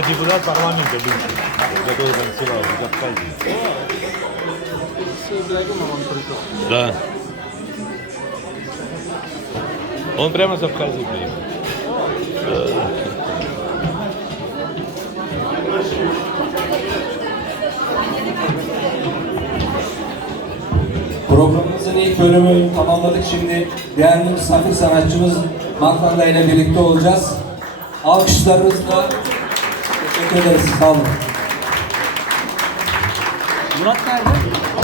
di bulan Parlamento dice. Giocatore cancellato, Zappaldi. Да. Он прямо с Абхазии приехал. Programımızın ilk bölümünü tamamladık. Şimdi değerli misafir sanatçımız Matlanda ile birlikte olacağız. Alkışlarınızla teşekkür ederiz. Sağ olun. Murat nerede?